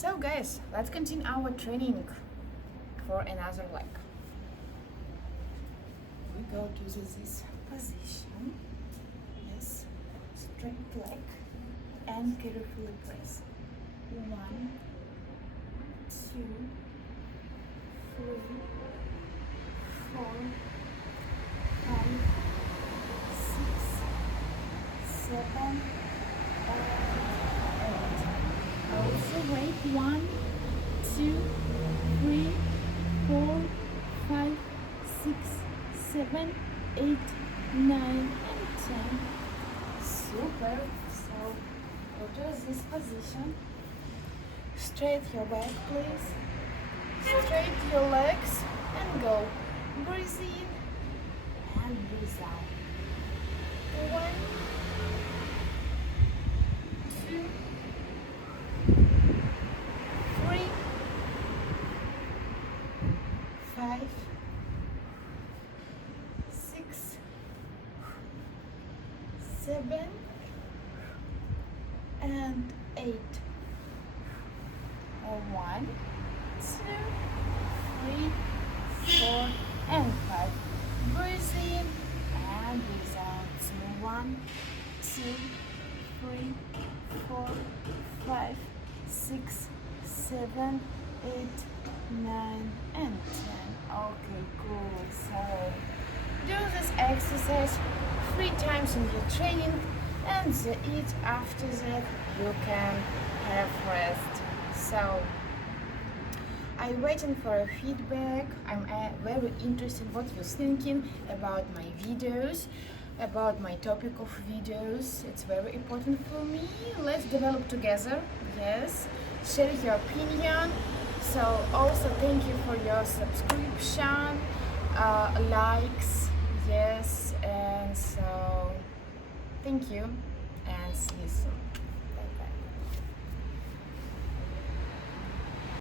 So guys, let's continue our training for another leg. We go to this position. Yes, straight leg and carefully press. 1, 2, 3, 4, 5, 6, 7, 8. Also wait. 1, 2, 3, 4, 5, 6, 7, 8, 9, and 10. Super. So go to this position. Straight your back, please. Straight your legs and go. Breathe in and breathe out. 1, 2, 3, 5, 6, 7, and 8. 1, 2, 3, 4, and 5. Breathe in and breathe out. So 1, 2, 3, 4, 5, 6, 7, 8, 9, and 10. Okay, cool. So do this exercise 3 times in your training, and after that you can have rest. So I'm waiting for a feedback. I'm very interested what you're thinking about my videos, about my topic of videos. It's very important for me. Let's develop together. Yes, share your opinion. So also thank you for your subscription, likes. Yes, and so thank you and see you.